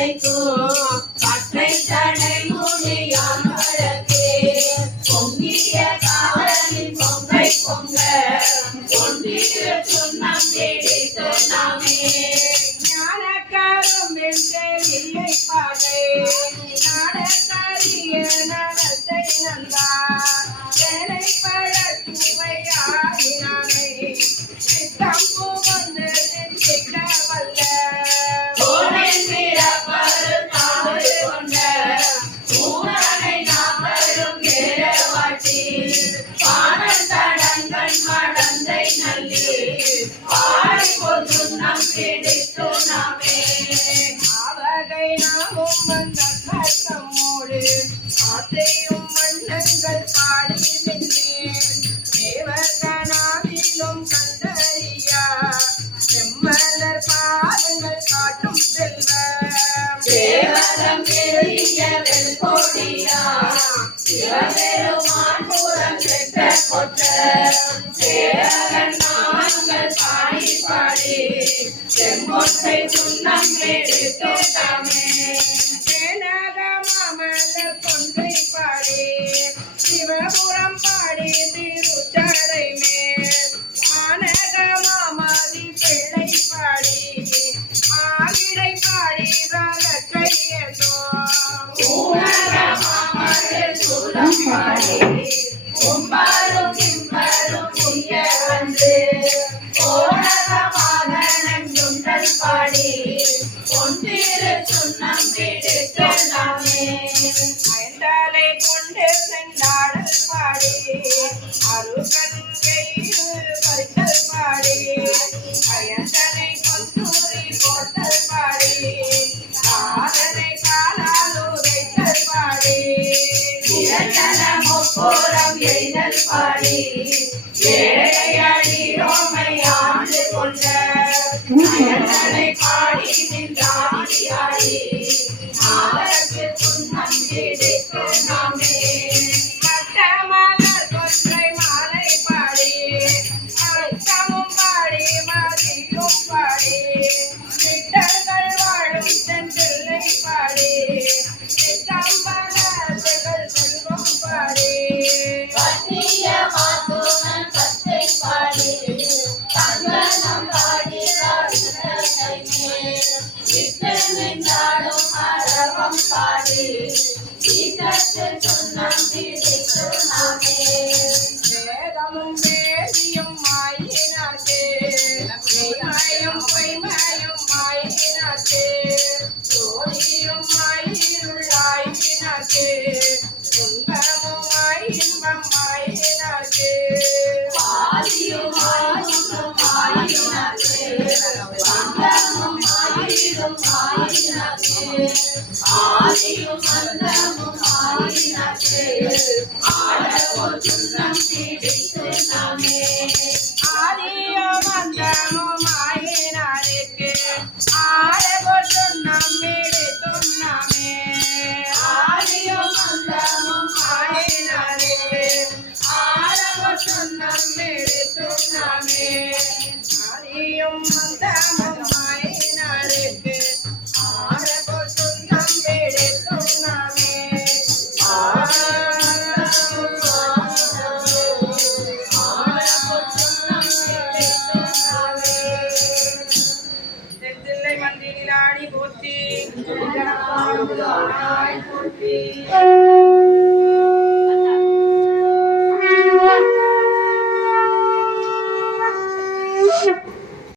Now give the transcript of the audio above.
அசைக்கும் பற்றை தடை முடியான் வழக்கே பொங்கிய காவலின் பொங்கை பொங்க ஒன்றிய சுண்ணம் பிடித்து நாமே ஞானக்காரும் இல்லை பாதை நாடக்காரிய நடத்தை நந்தா வேலைப்பட சுவையாயினானே சித்தம் புகழ்ந்து சிக்க வல்ல கோலின் பிறப்பரு தாழ்வு கொண்ட ஊனனை நாங்களும் ஏறவாட்டி பாடல் தடங்கள் மடந்தை நல்லி பாடி பொது நம் பிடித்து நாமே அவகை நாமும் வந்த கர்த்தமோடு ஆசையும் மன்னங்கள் பாடி நின்றேன் தேவகனாவிலும் கண்டறியா செம்மலர் பாதங்கள் காட்டும் செல்வ தேவரம் பெரிய வெல்கொடியா சிவபெருமான் புறம் பெற்ற கொற்ற சேவகன் நாமங்கள் பாடி பாடி செம்மொற்றை சுண்ணம் எடுத்து தாமே மாமலர் கொன்றை பாடி சிவபுரம் பாடி திருச்சடை மேல் ஆனக மாமாதி பிள்ளை பாடி ஆகிடை பாடி வழக்கையதோ ஊனக மாமலர் சூலம் பாடி கும்பரும் கிம்பரும் புய வந்து ஓனகமாக நங்குண்டல் பாடி ஒன்றிரு சுண்ணம் பிடித்து நாமே ஐந்தாலை கொண்டு சென்றாடல் பாடி அருகண்கையில் பறித்தல் பாடி அயந்தனை கொந்தூரி போட்டல் பாடி காதனை காலால் உரைத்தல் பாடி இரண்டன முப்போரம் எய்தல் பாடி ஏழையடி ரோமை ஆண்டு கொண்ட அயந்தனை பாடி நின்றாடி ஆடி நாவரத்து சுண்ணம் பிடித்து நாமே மட்டமலர் கொன்றை மாலை பாடி அர்த்தமும் பாடி மதியும் பாடி சித்தர்கள் வாழும் செந்தில்லை பாடி சித்தம்பலர்கள் செல்வம் பாடி கண்ணிய மாதோனன் கத்தை பாடி தங்கனம் பாடி நின்றாடும் அரவம் பாடி சீதத்து சுண்ணம் பிடித்து நாமே வேதமும் வேதியும் மாயினாக்கே மெய்மயம் பொய்மயம் மாயினாக்கே ஜோதியும் மாயிருளாயினாக்கே துன்பமும் மாயின்பம் மாயினாக்கே ஆதியும் ஆயுதம் மாயினாக்கே அந்தமும் ஆயிரும் மாயினாக்கே ஆதியும் அந்தமும் மாயினாக்கே ஆடவும் சுண்ணம் பிடித்து நாமே ஆதியும் அந்தமும் மாயினாருக்கு ஆடவும் சுண்ணம் பிடித்து நாமே ஆதியும் அந்தமும் மாயினாருக்கு ஆடவும் சுண்ணம் பிடித்து நாமே ஆதியும் அந்தமும் மாயினாருக்கு ஆடவும் சுண்ணம் பிடித்து நாமே செந்தில்லை மந்திரிலாடி போற்றி போற்றி